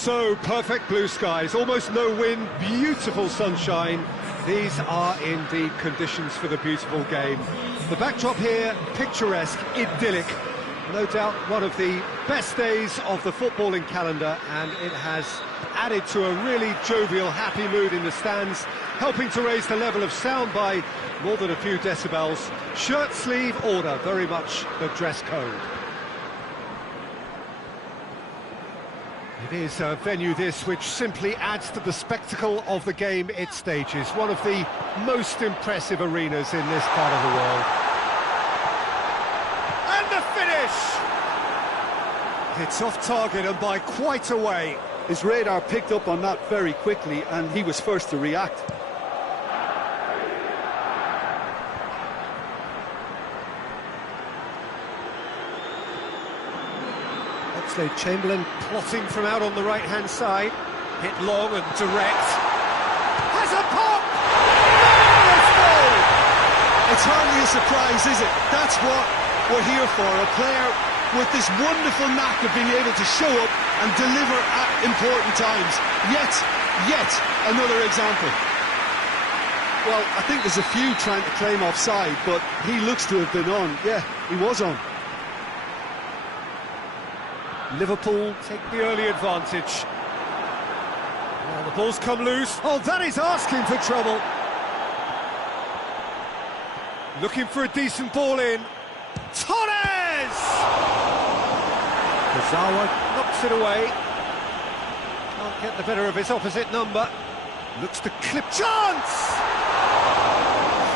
So, perfect blue skies, almost no wind, beautiful sunshine. These are indeed conditions for the beautiful game. The backdrop here, picturesque, idyllic. No doubt one of the best days of the footballing calendar, and it has added to a really jovial, happy mood in the stands, helping to raise the level of sound by more than a few decibels. Shirt sleeve order, very much the dress code. It is a venue this which simply adds to the spectacle of the game it stages. One of the most impressive arenas in this part of the world. And the finish! It's off target and by quite a way. His radar picked up on that very quickly and he was first to react. Chamberlain plotting from out on the right-hand side, hit long and direct, has a pop! Marvellous goal! It's hardly a surprise, is it? That's what we're here for, a player with this wonderful knack of being able to show up and deliver at important times. Yet another example. Well, I think there's a few trying to claim offside, but he looks to have been on. Yeah, he was on. Liverpool take the early advantage. Well, the ball's come loose. Oh, that is asking for trouble. Looking for a decent ball in. Torres! Kazawa knocks it away. Can't get the better of his opposite number. Looks to clip. Chance!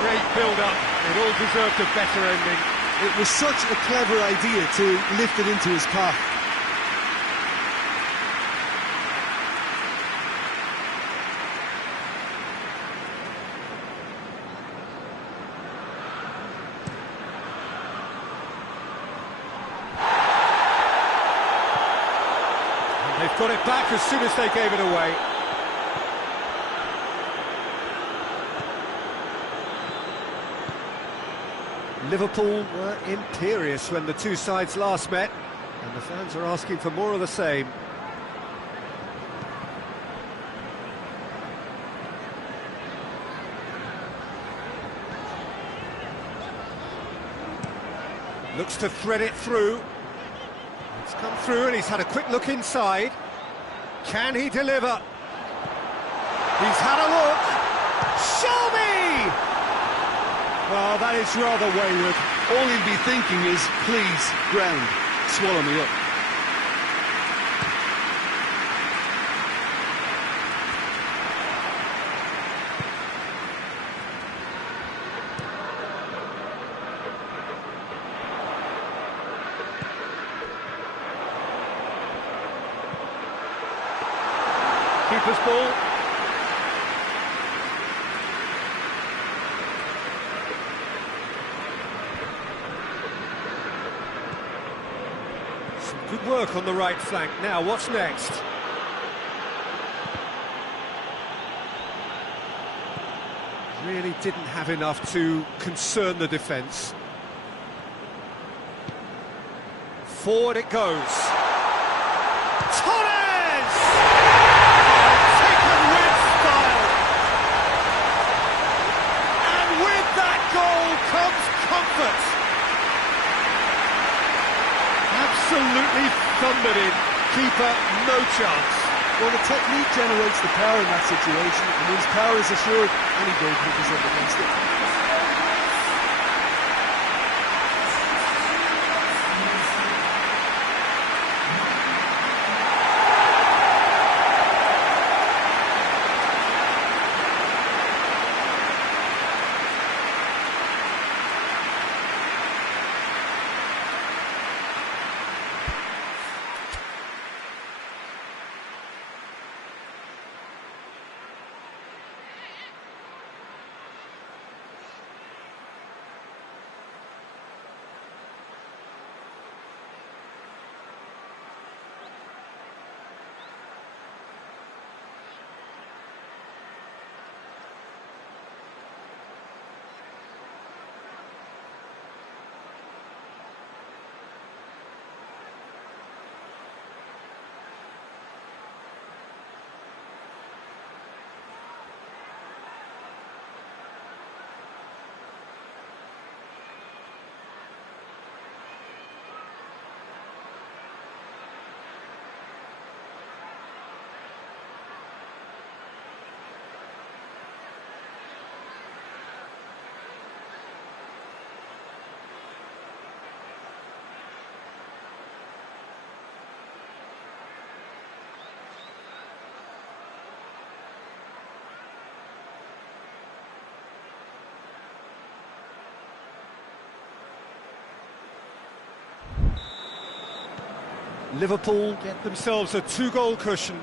Great build-up. It all deserved a better ending. It was such a clever idea to lift it into his path. They've got it back as soon as they gave it away. Liverpool were imperious when the two sides last met, and the fans are asking for more of the same. Looks to thread it through. It's come through and he's had a quick look inside. Can he deliver? He's had a look. Show me! Well, that is rather wayward. All he'll be thinking is, please, ground, swallow me up. Keeper's ball. Some good work on the right flank. Now, what's next? Really didn't have enough to concern the defence. Forward it goes. Torres! Taken with style. And with that goal comes comfort. Absolutely thundered in. Keeper, no chance. Well, the technique generates the power in that situation, and when his power is assured, any goalkeeper is up against it. Liverpool get themselves a 2-goal cushion.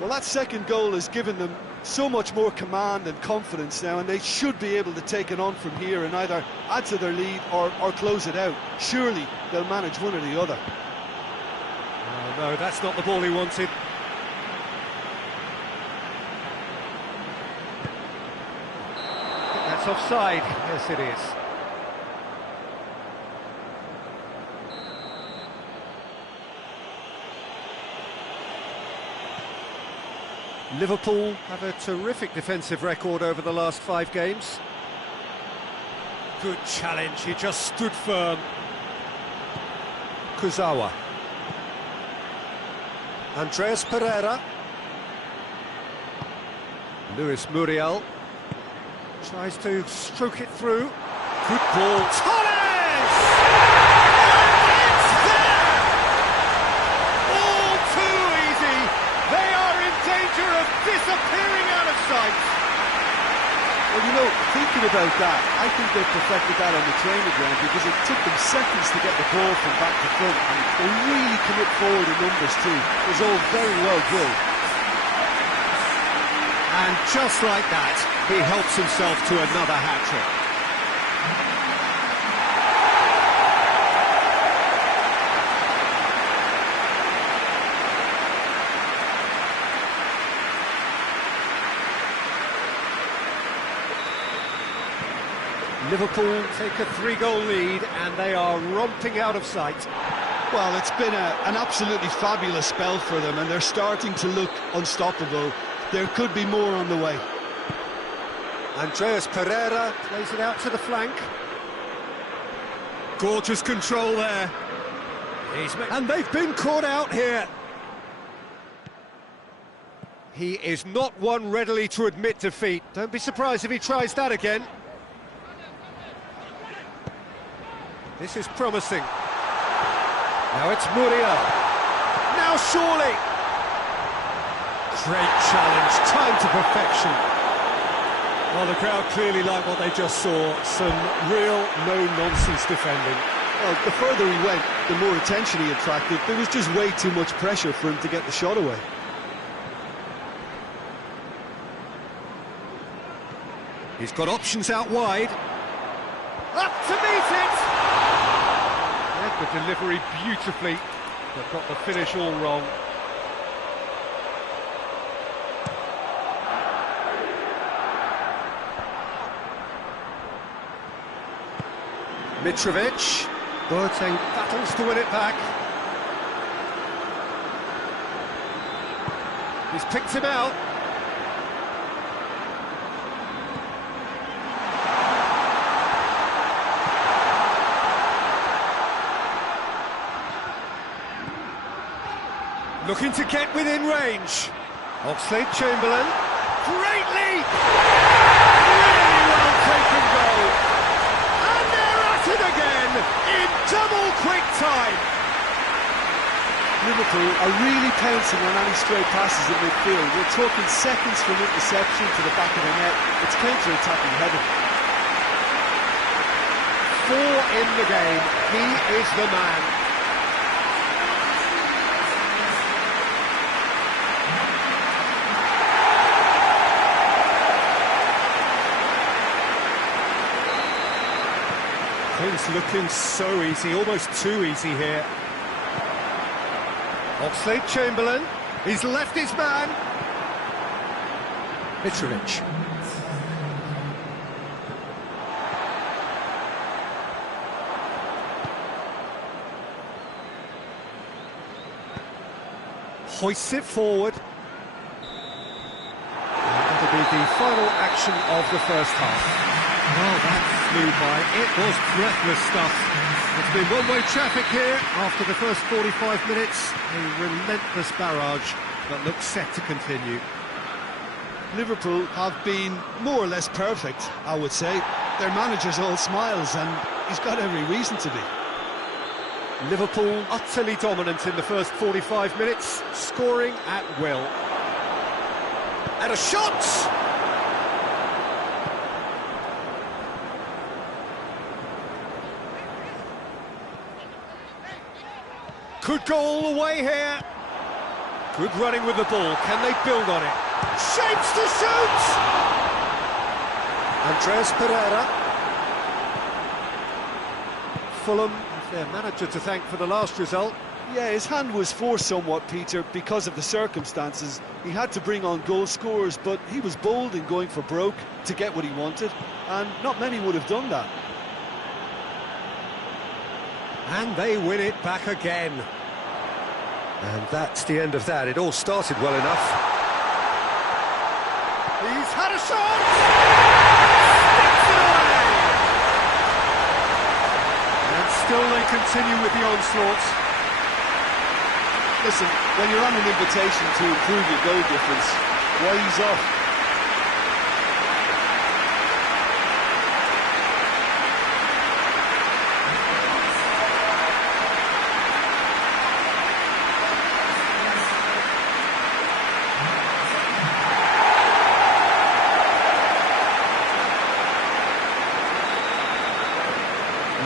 Well, that second goal has given them so much more command and confidence now, and they should be able to take it on from here and either add to their lead or close it out. Surely they'll manage one or the other. Oh, no, that's not the ball he wanted. That's offside. Yes, it is. Liverpool have a terrific defensive record over the last 5 games. Good challenge, he just stood firm. Kuzawa. Andreas Pereira. Luis Muriel tries to stroke it through. Good ball. Torres! It's there! All too easy. They are in danger of disappearing out of sight. Well, you know, thinking about that, I think they perfected that on the training ground because it took them seconds to get the ball from back to front, and they really commit forward in numbers too. It was all very well drilled. And just like that, he helps himself to another hat-trick. Liverpool take a 3-goal lead and they are romping out of sight. Well, it's been an absolutely fabulous spell for them, and they're starting to look unstoppable. There could be more on the way. Andreas Pereira plays it out to the flank. Gorgeous control there. And they've been caught out here. He is not one readily to admit defeat. Don't be surprised if he tries that again. This is promising. Now it's Muriel. Now surely. Great challenge, time to perfection. Well, the crowd clearly like what they just saw. Some real no-nonsense defending. Well, the further he went, the more attention he attracted. There was just way too much pressure for him to get the shot away. He's got options out wide. Up to meet it! Read the delivery beautifully, but got the finish all wrong. Mitrovic. Boateng battles to win it back. He's picked him out. Looking to get within range. Oxlade-Chamberlain. Great leap! Really well taken goal. And they're at it again in double quick time. Liverpool are really pouncing on any stray passes in midfield. We're talking seconds from interception to the back of the net. It's counter-attacking heaven. 4 in the game. He is the man. Things looking so easy, almost too easy here. Oxlade-Chamberlain, he's left his man. Mitrovic. Hoists it forward. And that'll be the final action of the first half. Well, that flew by. It was breathless stuff. It's been one-way traffic here after the first 45 minutes. A relentless barrage that looks set to continue. Liverpool have been more or less perfect, I would say. Their manager's all smiles, and he's got every reason to be. Liverpool utterly dominant in the first 45 minutes, scoring at will. And a shot! Could go all the way here. Good running with the ball. Can they build on it? Shapes to shoot! Andres Pereira. Fulham have their manager to thank for the last result. Yeah, his hand was forced somewhat, Peter, because of the circumstances. He had to bring on goal scorers, but he was bold in going for broke to get what he wanted, and not many would have done that. And they win it back again. And that's the end of that. It all started well enough. He's had a shot! Sticks it away! And still they continue with the onslaughts. Listen, when you're on an invitation to improve your goal difference, why ease off?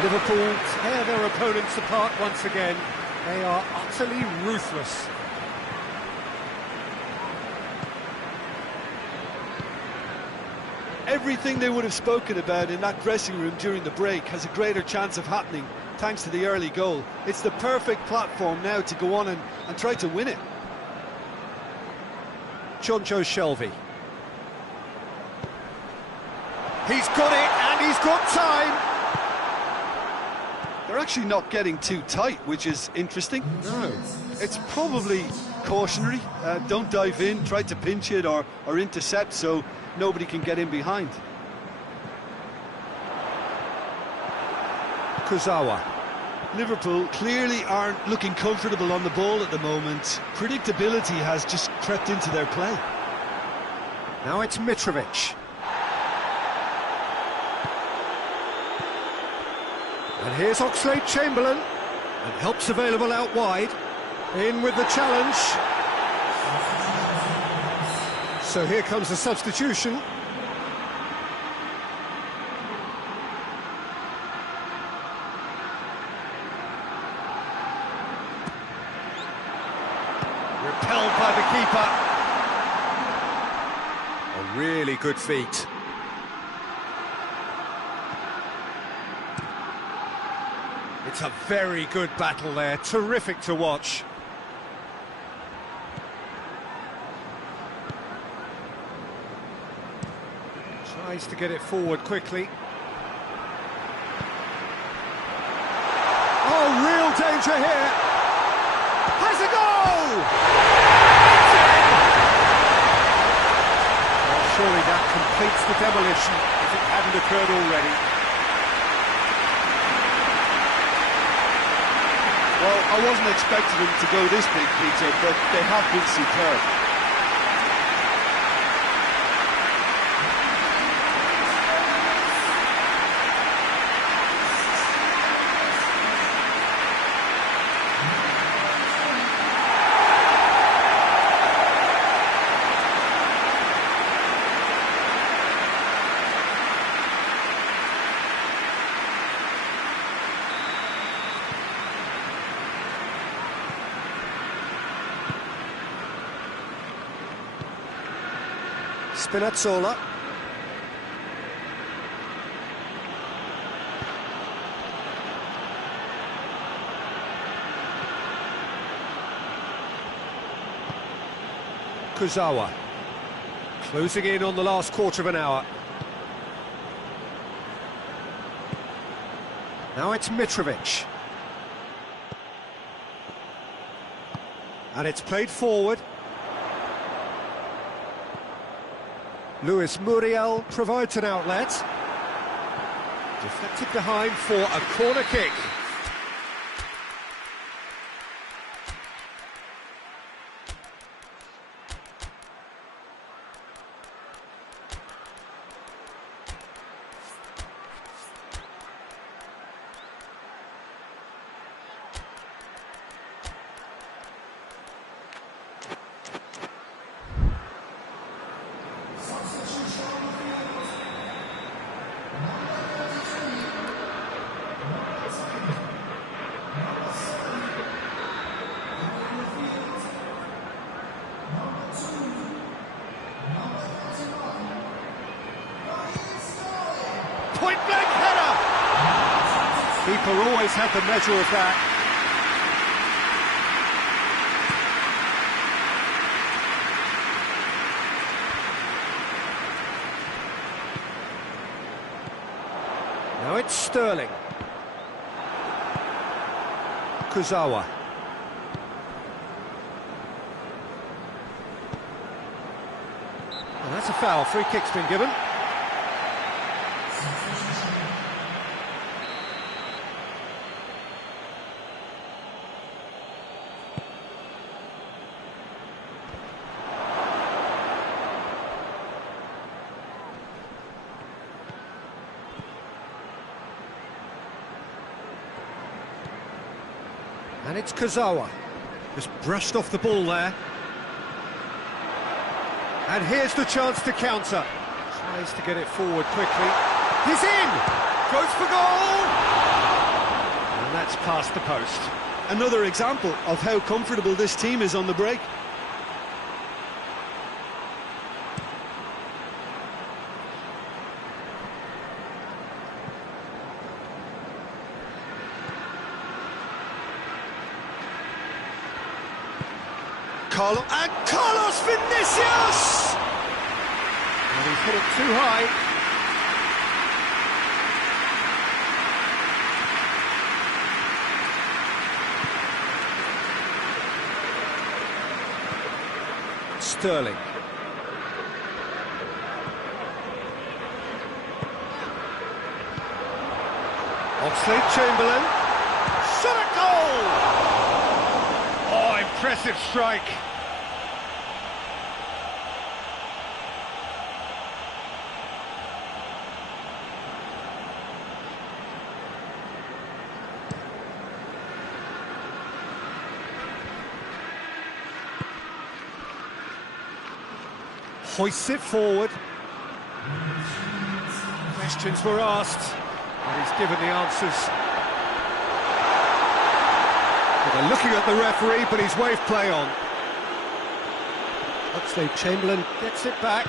Liverpool tear their opponents apart once again. They are utterly ruthless. Everything they would have spoken about in that dressing room during the break has a greater chance of happening thanks to the early goal. It's the perfect platform now to go on and try to win it. Jonjo Shelvey. He's got it, and he's got time. They're actually not getting too tight, which is interesting. No. It's probably cautionary. Don't dive in, try to pinch it or intercept so nobody can get in behind. Kurzawa. Liverpool clearly aren't looking comfortable on the ball at the moment. Predictability has just crept into their play. Now it's Mitrovic. And here's Oxlade-Chamberlain, and help's available out wide. In with the challenge. So here comes the substitution. Repelled by the keeper. A really good feat. It's a very good battle there, terrific to watch. Tries to get it forward quickly. Oh, real danger here! Has a goal! Well, surely that completes the demolition if it hadn't occurred already. Well, I wasn't expecting them to go this big, Peter, but they have been superb. Spinazzola. Kurzawa. Closing in on the last quarter of an hour. Now it's Mitrovic. And it's played forward. Luis Muriel provides an outlet. Deflected behind for a corner kick. always had the measure of that. Now it's Sterling. Kurzawa. And that's a foul. Free kick's been given. And it's Kurzawa. Just brushed off the ball there. And here's the chance to counter. Tries to get it forward quickly. He's in! Goes for goal! And that's past the post. Another example of how comfortable this team is on the break. Carlos Vinicius! And he's hit it too high. Sterling. Oxlade-Chamberlain. Shot at goal! Oh, impressive strike. Hoists it forward. Questions were asked, and he's given the answers. Well, they're looking at the referee, but he's waved play on. Oxlade-Chamberlain gets it back.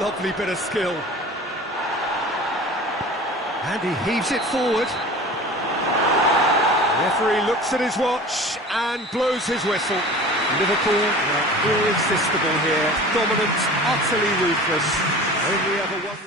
Lovely bit of skill. And he heaves it forward. The referee looks at his watch and blows his whistle. Liverpool are irresistible here, dominant, utterly ruthless. Only ever one.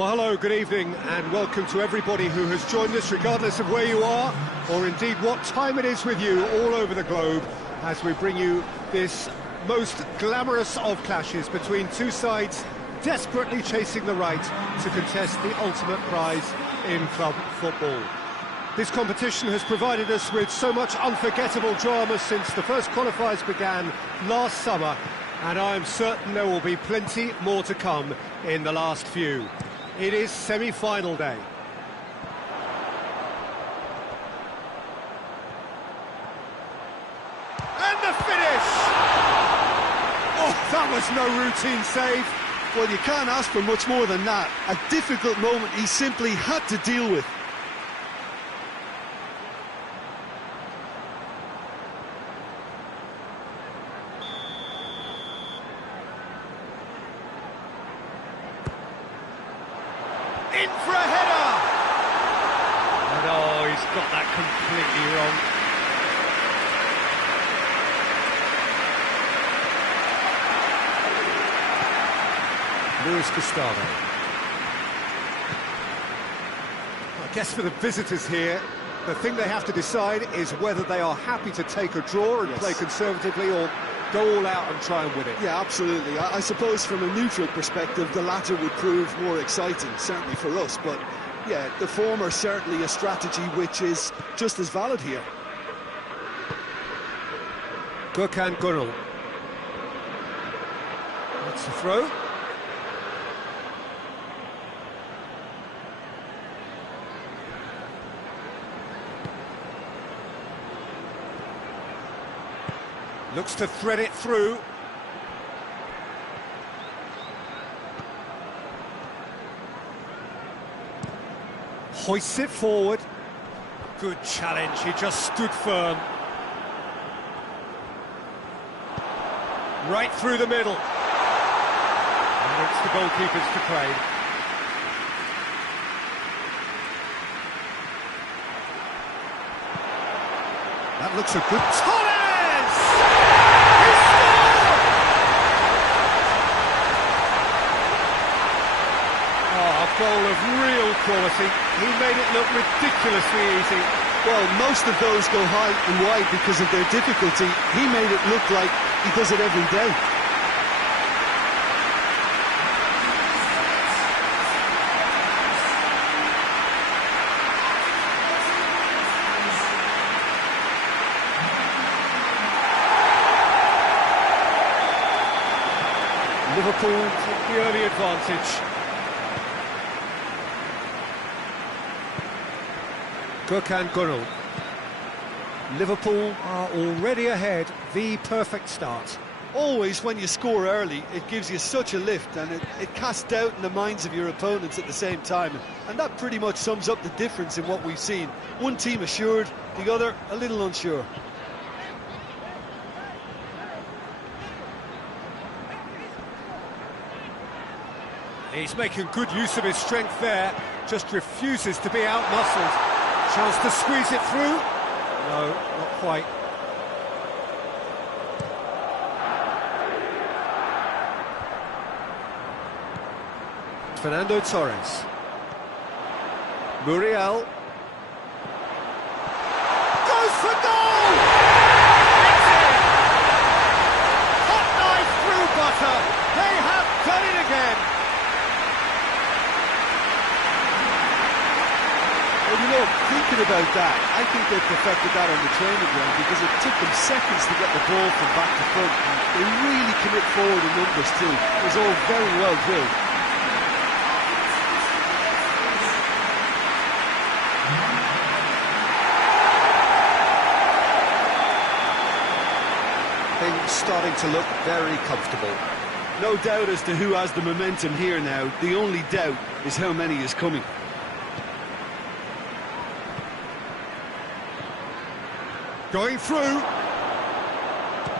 Well, hello, good evening, and welcome to everybody who has joined us, regardless of where you are, or indeed what time it is with you all over the globe, as we bring you this most glamorous of clashes between two sides desperately chasing the right to contest the ultimate prize in club football. This competition has provided us with so much unforgettable drama since the first qualifiers began last summer, and I am certain there will be plenty more to come in the last few. It is semi-final day. And the finish! Oh, that was no routine save. Well, you can't ask for much more than that. A difficult moment he simply had to deal with. In for a header! And oh, he's got that completely wrong. Luis Gustavo. I guess for the visitors here, the thing they have to decide is whether they are happy to take a draw and play conservatively, or go all out and try and win it. Yeah, absolutely. I suppose from a neutral perspective, the latter would prove more exciting, certainly for us. But yeah, the former certainly a strategy which is just as valid here. Gökhan Gönül. That's the throw. Looks to thread it through. Hoists it forward. Good challenge, he just stood firm. Right through the middle. And it's the goalkeepers to claim. That looks a good... Torres! Goal of real quality. He made it look ridiculously easy. Well, most of those go high and wide because of their difficulty. He made it look like he does it every day. Liverpool take the early advantage. Gökhan Gönül. Liverpool are already ahead, the perfect start. Always when you score early, it gives you such a lift, and it casts doubt in the minds of your opponents at the same time. And that pretty much sums up the difference in what we've seen. One team assured, the other a little unsure. He's making good use of his strength there, just refuses to be out-muscled. Chance to squeeze it through. No, not quite. Fernando Torres. Muriel. Goes for goal! It's in! Hot knife through butter. They have done it again. Well, you know, thinking about that, I think they perfected that on the training ground because it took them seconds to get the ball from back to front. They really commit forward in numbers too. It was all very well drilled. Things starting to look very comfortable. No doubt as to who has the momentum here now. The only doubt is how many is coming. Going through.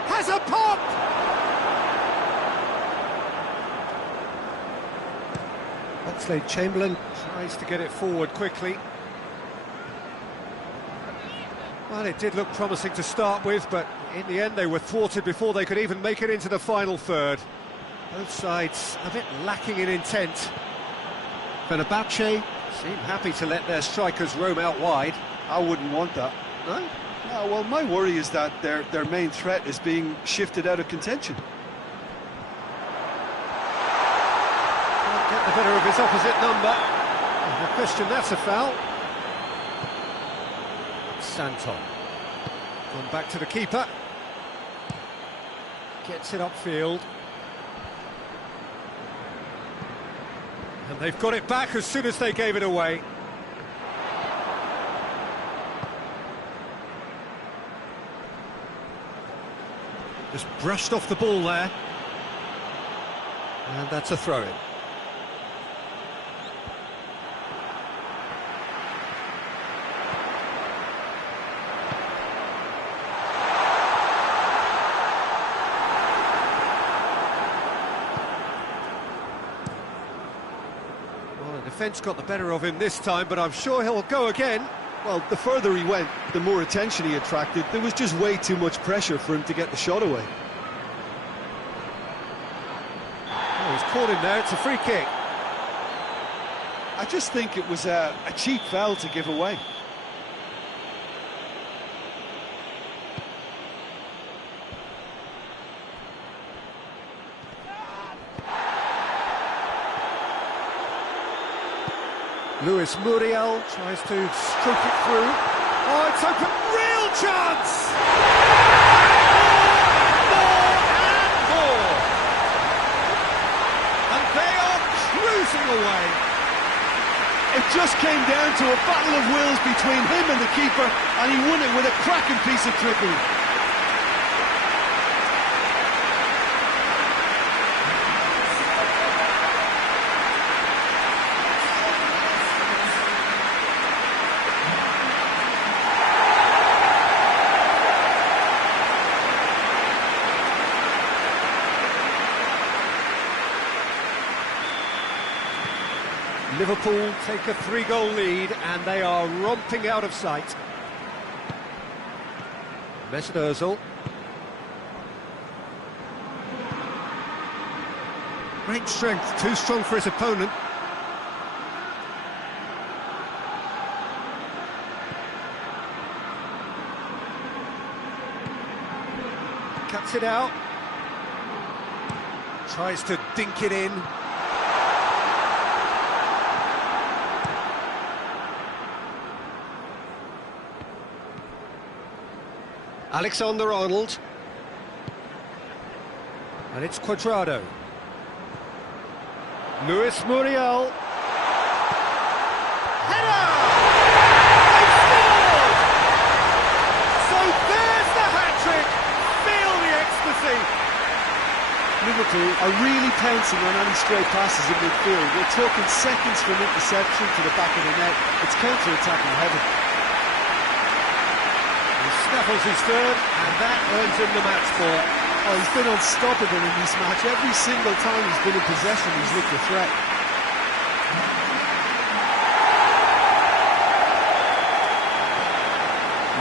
Has a pop! Oxlade-Chamberlain tries to get it forward quickly. Well, it did look promising to start with, but in the end they were thwarted before they could even make it into the final third. Both sides a bit lacking in intent. Fenerbahce seem happy to let their strikers roam out wide. I wouldn't want that. No? No, well, my worry is that their main threat is being shifted out of contention. Can't get the better of his opposite number. No question, that's a foul. Santon. Gone back to the keeper. Gets it upfield. And they've got it back as soon as they gave it away. Just brushed off the ball there. And that's a throw-in. Well, the defence got the better of him this time, but I'm sure he'll go again. Well, the further he went, the more attention he attracted. There was just way too much pressure for him to get the shot away. Oh, he's caught him there, it's a free kick. I just think it was a cheap foul to give away. Luis Muriel tries to stroke it through. Oh, it's open, real chance! More and more! And they are cruising away. It just came down to a battle of wills between him and the keeper, and he won it with a cracking piece of trickery. Liverpool take a 3-goal lead and they are romping out of sight. Mesut Ozil. Great strength, too strong for his opponent. Cuts it out. Tries to dink it in. Alexander-Arnold. And it's Cuadrado. Luis Muriel. Header! They scored! So there's the hat-trick. Feel the ecstasy. Liverpool are really pouncing on any stray passes in midfield. We're talking seconds from interception to the back of the net. It's counter-attacking heaven. Snaffles his third, and that earns him the match ball. Oh, he's been unstoppable in this match. Every single time he's been in possession, he's looked a threat.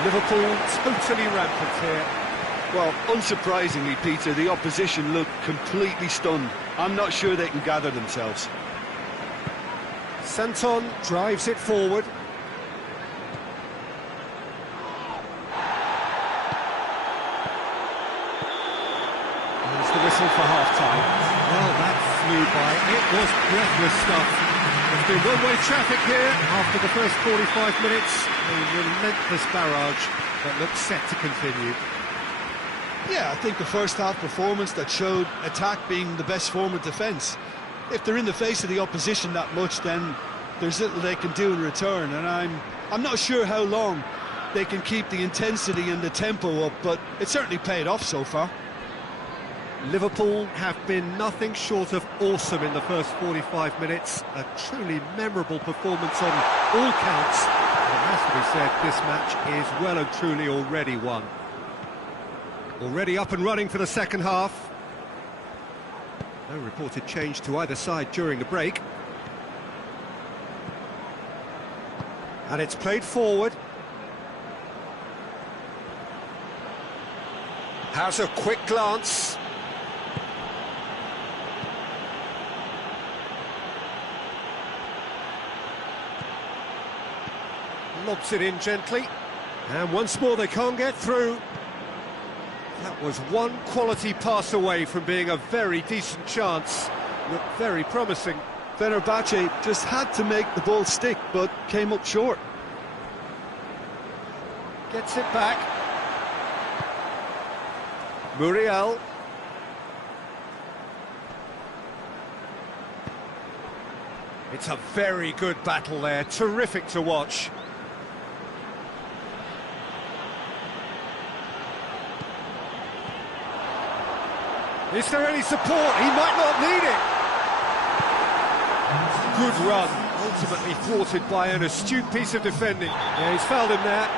Liverpool totally rampant here. Well, unsurprisingly, Peter, the opposition look completely stunned. I'm not sure they can gather themselves. Santon drives it forward. There's the whistle for half-time. Well, that flew by. It was breathless stuff. There's been one-way traffic here after the first 45 minutes. A relentless barrage that looks set to continue. Yeah, I think the first half performance that showed attack being the best form of defence. If they're in the face of the opposition that much, then there's little they can do in return, and I'm not sure how long they can keep the intensity and the tempo up, but it certainly paid off so far. Liverpool have been nothing short of awesome in the first 45 minutes. A truly memorable performance on all counts. And it has to be said, this match is well and truly already won. Already up and running for the second half. No reported change to either side during the break. And it's played forward. Has a quick glance. Lobs it in gently. And once more they can't get through. That was one quality pass away from being a very decent chance. Looked very promising. Fenerbahce just had to make the ball stick, but came up short. Gets it back. Muriel. It's a very good battle there, terrific to watch. Is there any support? He might not need it. Good run, ultimately thwarted by an astute piece of defending. Yeah, he's fouled him there.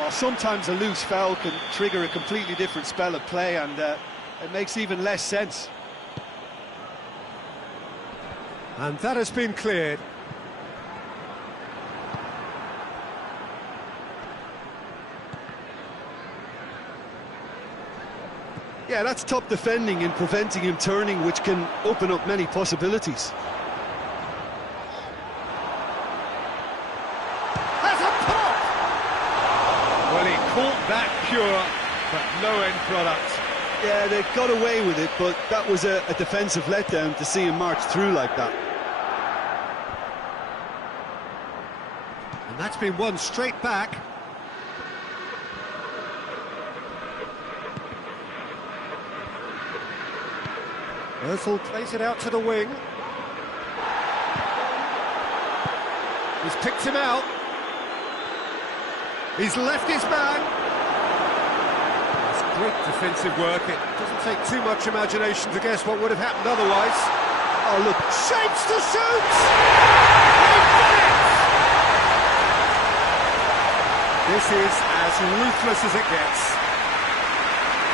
Well, sometimes a loose foul can trigger a completely different spell of play, and it makes even less sense. And that has been cleared. Yeah, that's top defending in preventing him turning, which can open up many possibilities. That's a pop! Well, he caught that pure, but no end product. Yeah, they got away with it, but that was a defensive letdown to see him march through like that. And that's been won straight back. Özil plays it out to the wing. He's picked him out. He's left his man. It's great defensive work. It doesn't take too much imagination to guess what would have happened otherwise. Oh, look, shapes to shoot! They've done it! This is as ruthless as it gets.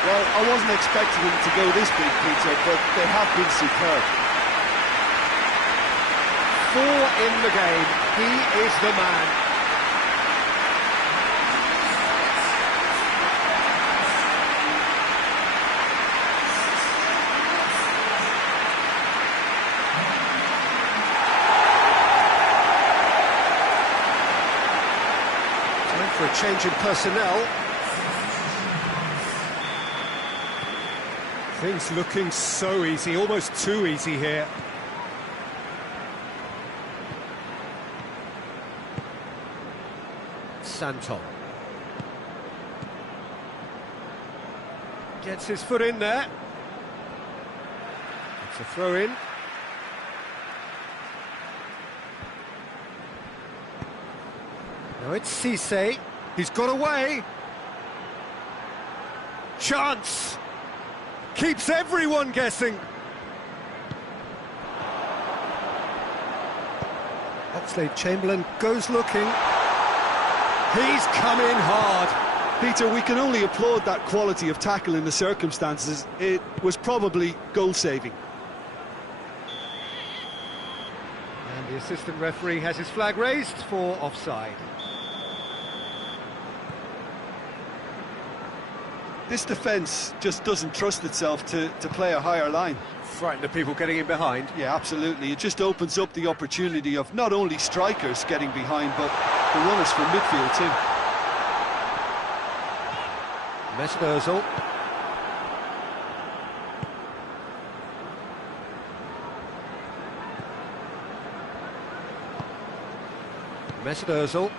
Well, I wasn't expecting him to go this big, Peter, but they have been superb. 4 in the game. He is the man. Time for a change in personnel. Things looking so easy, almost too easy here. Santon. Gets his foot in there. It's a throw in. Now it's Cisse. He's got away. Chance. Keeps everyone guessing. Oxlade-Chamberlain goes looking. He's come in hard. Peter, we can only applaud that quality of tackle in the circumstances. It was probably goal-saving. And the assistant referee has his flag raised for offside. This defence just doesn't trust itself to play a higher line. Frightened of people getting in behind. Yeah, absolutely. It just opens up the opportunity of not only strikers getting behind, but the runners from midfield too. Mesut Özil. Mesut Özil.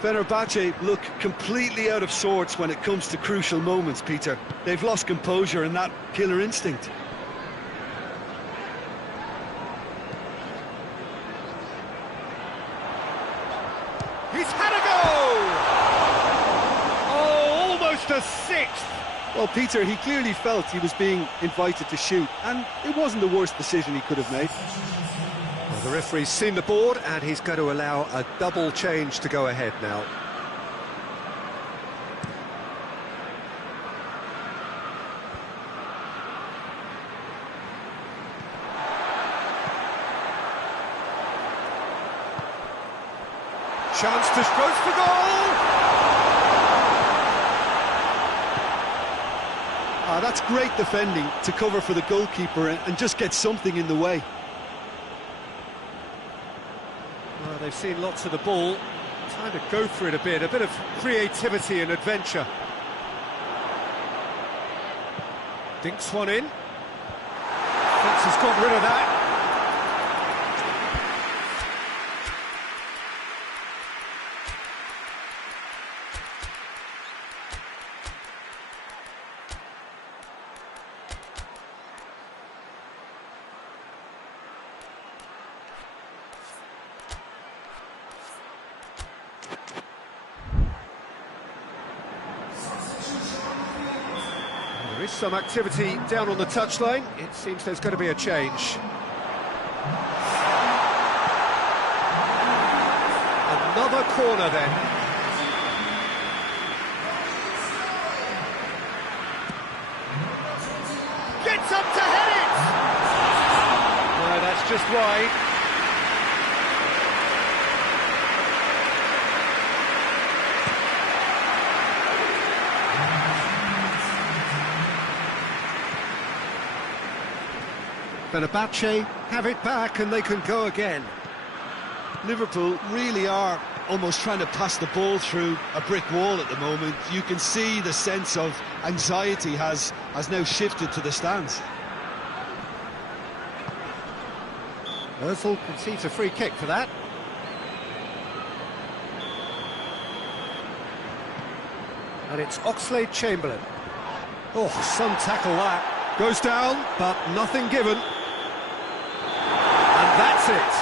Fenerbahce look completely out of sorts when it comes to crucial moments, Peter. They've lost composure and that killer instinct. He's had a go! Oh, almost a sixth! Well, Peter, he clearly felt he was being invited to shoot, and it wasn't the worst decision he could have made. Well, the referee's seen the board, and he's going to allow a double change to go ahead now. Chance to Strauss for goal! That's great defending to cover for the goalkeeper and just get something in the way. Well, they've seen lots of the ball, time to go for it a bit of creativity and adventure. Dinks one in. Fitz has got rid of that. There is some activity down on the touchline. It seems there's going to be a change. Another corner then. Gets up to head it! No, that's just wide. Fenerbahce have it back and they can go again. Liverpool really are almost trying to pass the ball through a brick wall at the moment. You can see the sense of anxiety has now shifted to the stands. Ozil concedes a free kick for that. And it's Oxlade-Chamberlain. Oh, some tackle that. Goes down, but nothing given. And that's it.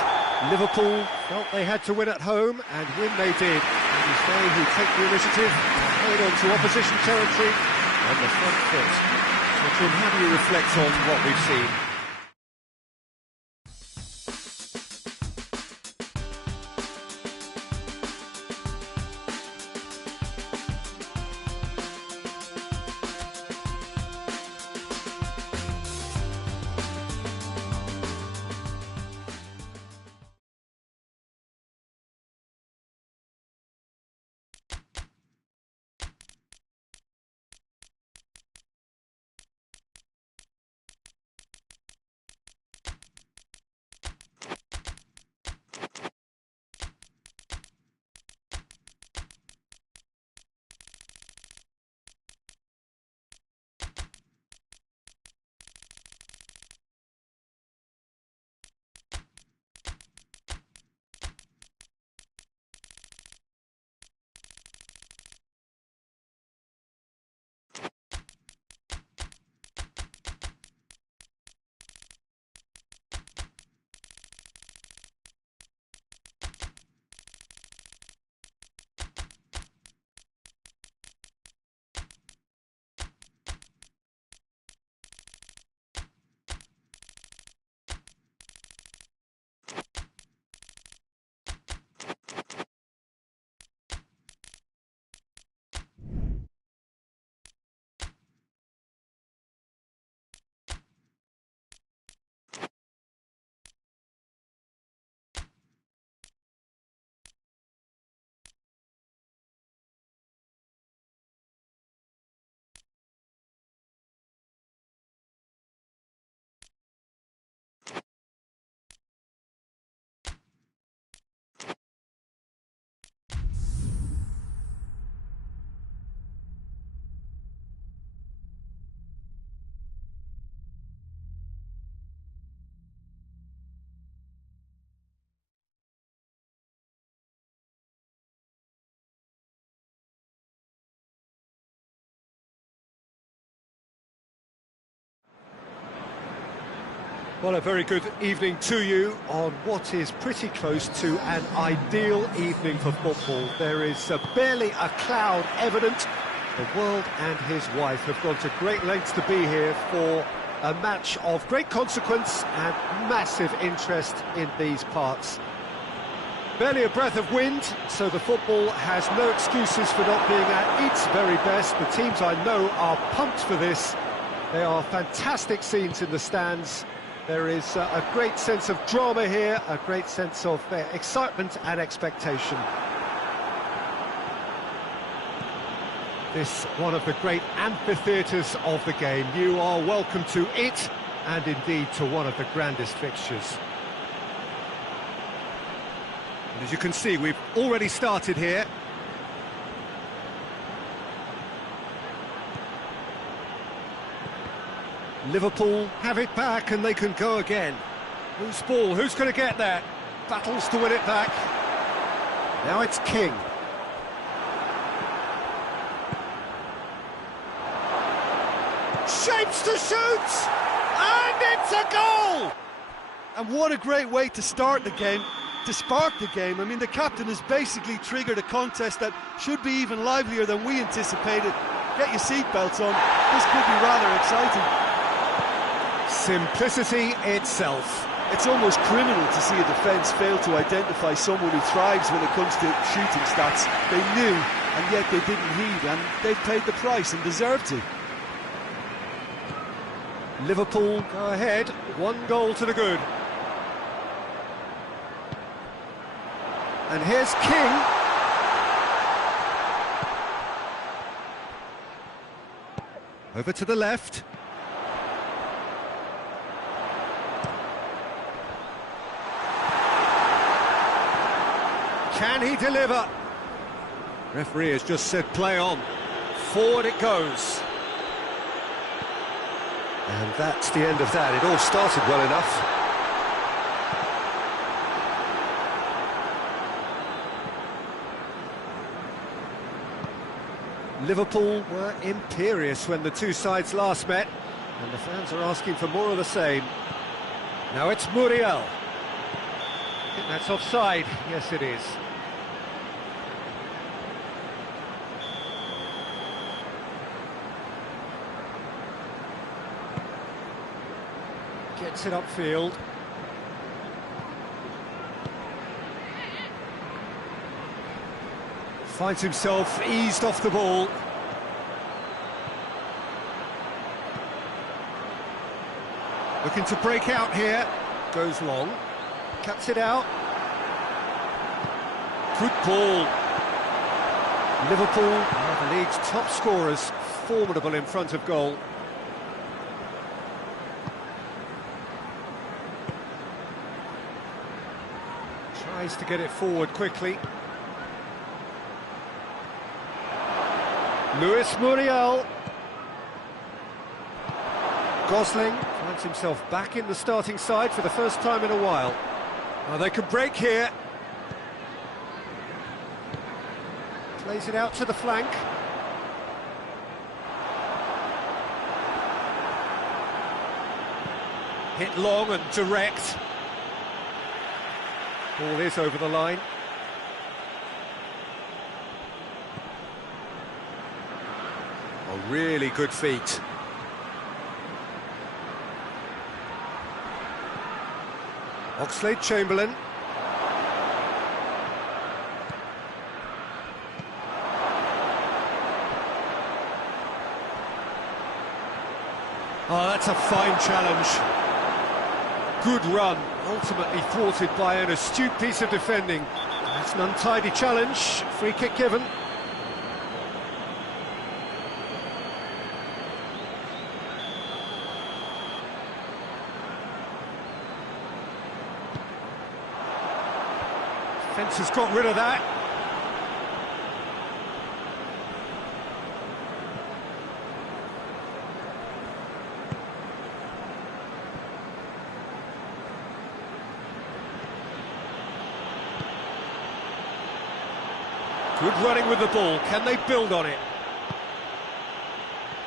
Liverpool felt they had to win at home, and win they did. And it's they who take the initiative and head on to opposition territory on the front foot. So, Jim, how do you reflect on what we've seen? Well, a very good evening to you on what is pretty close to an ideal evening for football. There is barely a cloud evident. The world and his wife have gone to great lengths to be here for a match of great consequence and massive interest in these parts. Barely a breath of wind, so the football has no excuses for not being at its very best. The teams I know are pumped for this. They are fantastic scenes in the stands. There is a great sense of drama here, a great sense of excitement and expectation. This one of the great amphitheatres of the game. You are welcome to it, and indeed to one of the grandest fixtures. And as you can see, we've already started here. Liverpool have it back and they can go again. Loose ball, who's going to get that? Battles to win it back. Now it's King. Shapes to shoot! And it's a goal! And what a great way to start the game, to spark the game. I mean, the captain has basically triggered a contest that should be even livelier than we anticipated. Get your seatbelts on, this could be rather exciting. Simplicity itself. It's almost criminal to see a defence fail to identify someone who thrives when it comes to shooting stats. They knew, and yet they didn't heed, and they've paid the price and deserve to. Liverpool go ahead, 1 goal to the good. And here's King. Over to the left. Can he deliver? Referee has just said play on. Forward it goes. And that's the end of that. It all started well enough. Liverpool were imperious when the two sides last met, and the fans are asking for more of the same. Now it's m1doR1. I think that's offside. Yes, it is. Gets it upfield. Finds himself eased off the ball. Looking to break out here. Goes long. Cuts it out. Good ball. Liverpool are the league's top scorers. Formidable in front of goal. Tries to get it forward quickly. m1doR1. Gosling finds himself back in the starting side for the first time in a while. Now they can break here. Plays it out to the flank. Hit long and direct. Ball is over the line. A really good feat. Oxlade-Chamberlain. Oh, that's a fine challenge. Good run, ultimately thwarted by an astute piece of defending. That's an untidy challenge, free kick given. Defence has got rid of that. Good running with the ball. Can they build on it?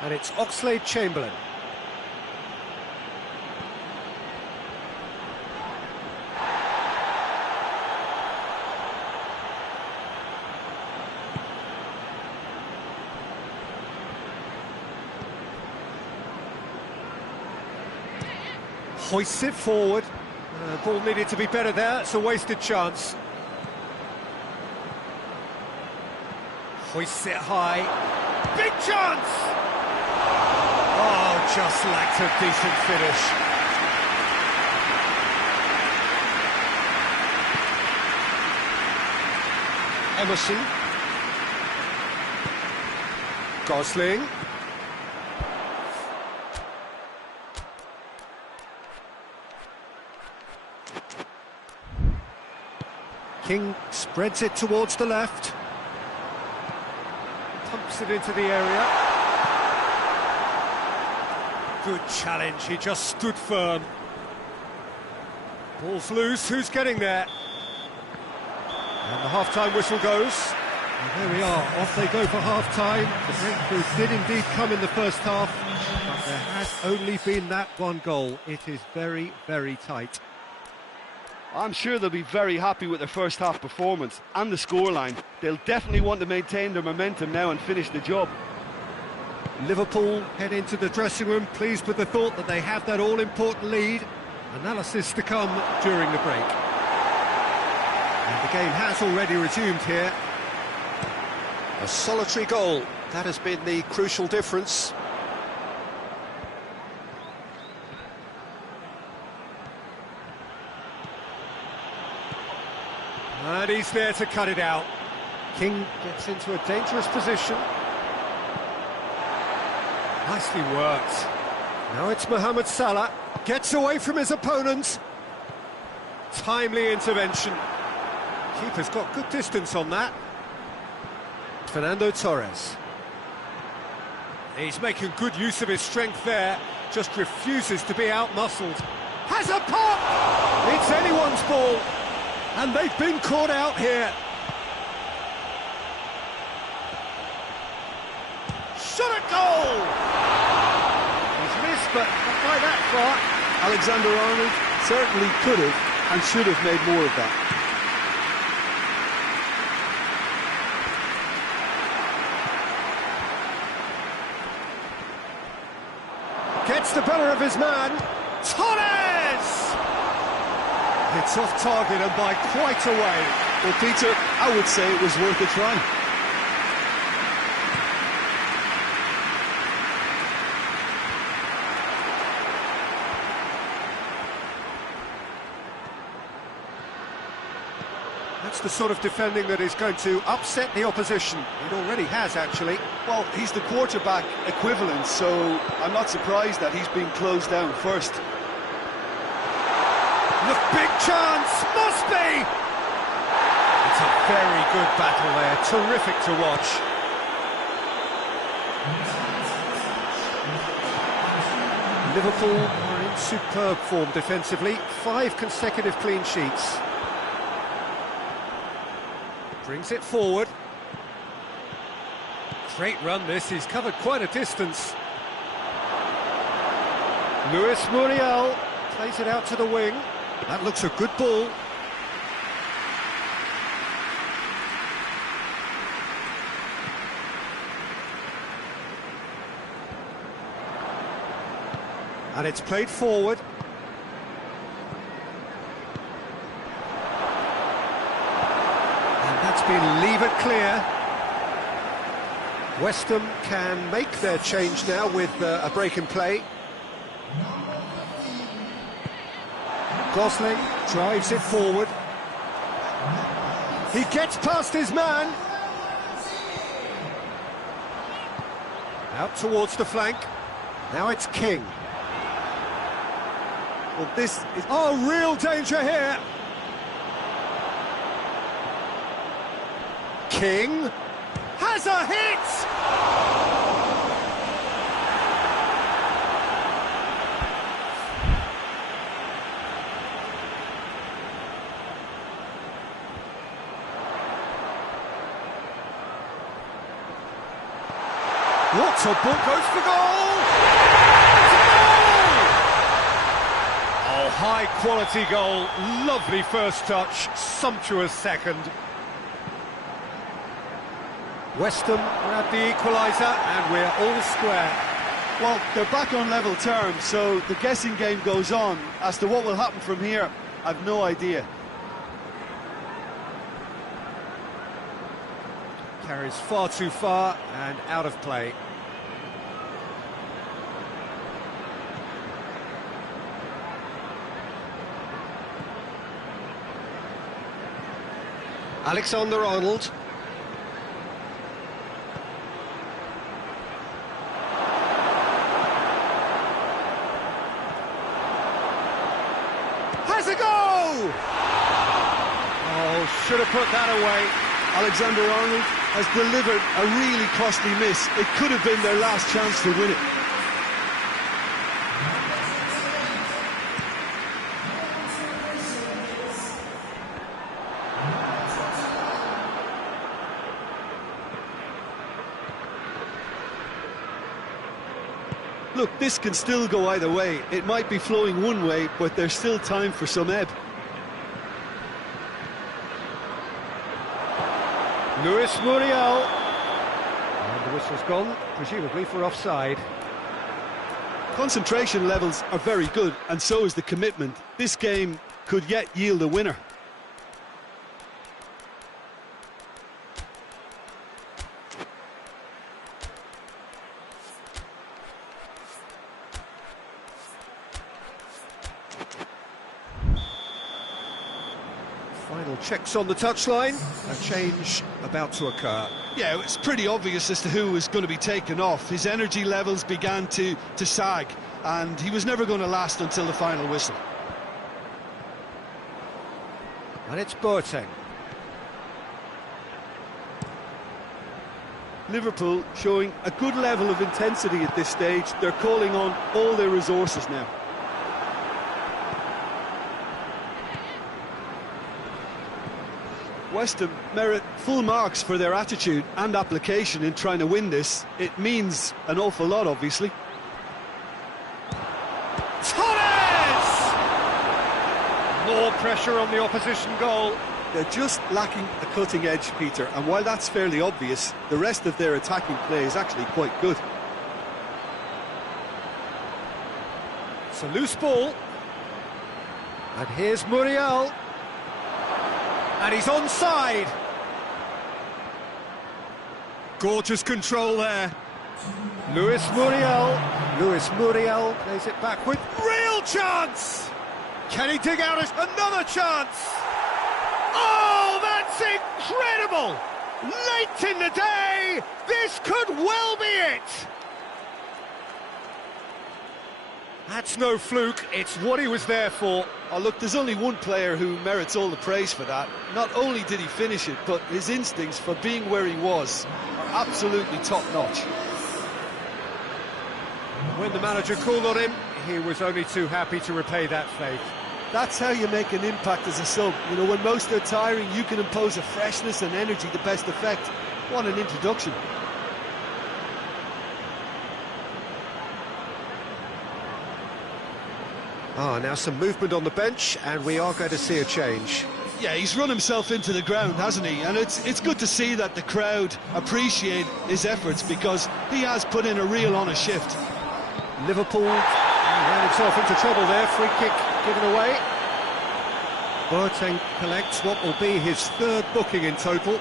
And it's Oxlade-Chamberlain. Hoists it forward. Ball needed to be better there. It's a wasted chance. Hoists it high. Big chance! Oh, just lacked a decent finish. Emerson. Gosling. King spreads it towards the left. Pumps it into the area. Good challenge, he just stood firm. Ball's loose, who's getting there? And the half-time whistle goes. And there we are, off they go for half-time. The breakthrough did indeed come in the first half, but there has only been that one goal. It is very, very tight. I'm sure they'll be very happy with their first half performance and the scoreline. They'll definitely want to maintain their momentum now and finish the job. Liverpool head into the dressing room pleased with the thought that they have that all-important lead. Analysis to come during the break. And the game has already resumed here. A solitary goal, that has been the crucial difference. And he's there to cut it out. King gets into a dangerous position. Nicely worked. Now it's Mohamed Salah. Gets away from his opponent. Timely intervention. Keeper's got good distance on that. Fernando Torres. He's making good use of his strength there. Just refuses to be out-muscled. Has a pop! It's anyone's ball. And they've been caught out here. Shot at goal! He's missed, but not by that far. Alexander-Arnold certainly could have and should have made more of that. Gets the better of his man. Torres! It's off target and by quite a way. Well, Peter, I would say it was worth a try. That's the sort of defending that is going to upset the opposition. It already has, actually. Well, he's the quarterback equivalent, so I'm not surprised that he's been closed down first. The big chance, must be! It's a very good battle there, terrific to watch. Liverpool are in superb form defensively, 5 consecutive clean sheets. Brings it forward. Great run this, he's covered quite a distance. Luis Muriel plays it out to the wing. That looks a good ball. And it's played forward. And that's been levered clear. West Ham can make their change now with a break in play. Gosling drives it forward. He gets past his man. Out towards the flank. Now it's King. Well, this is... Oh, real danger here. King has a hit! What a ball, goes for goal! It's a goal! Oh, high quality goal, lovely first touch, sumptuous second. West Ham grab the equaliser and we're all square. Well, they're back on level terms, so the guessing game goes on. As to what will happen from here, I've no idea. Carries far too far and out of play. Alexander-Arnold. Has a go! Oh, Oh, should have put that away. Alexander-Arnold has delivered a really costly miss. It could have been their last chance to win it. Look, this can still go either way. It might be flowing one way, but there's still time for some ebb. Luis Muriel. And the whistle's gone, presumably for offside. Concentration levels are very good, and so is the commitment. This game could yet yield a winner. Final checks on the touchline. A change about to occur. Yeah, it's pretty obvious as to who was going to be taken off. His energy levels began to sag, and he was never going to last until the final whistle. And it's Boateng. Liverpool showing a good level of intensity at this stage. They're calling on all their resources now. West Ham merit full marks for their attitude and application in trying to win this. It means an awful lot, obviously. Torres! More pressure on the opposition goal. They're just lacking a cutting edge, Peter, and while that's fairly obvious, the rest of their attacking play is actually quite good. It's a loose ball. And here's Muriel. And he's onside. Gorgeous control there. Luis Muriel. Luis Muriel plays it backward. Real chance! Can he dig out another chance? Oh, that's incredible! Late in the day, this could well be it! That's no fluke, it's what he was there for. Oh, look, there's only one player who merits all the praise for that. Not only did he finish it, but his instincts for being where he was are absolutely top-notch. When the manager called on him, he was only too happy to repay that faith. That's how you make an impact as a sub. You know, when most are tiring, you can impose a freshness and energy to best effect. What an introduction. Now some movement on the bench, and we are going to see a change. Yeah, he's run himself into the ground, hasn't he? And it's good to see that the crowd appreciate his efforts, because he has put in a real honest shift. Liverpool ran himself into trouble there, free kick given away. Boateng collects what will be his third booking in total.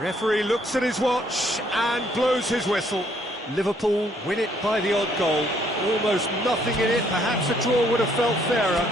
Referee looks at his watch and blows his whistle. Liverpool win it by the odd goal. Almost nothing in it, perhaps a draw would have felt fairer.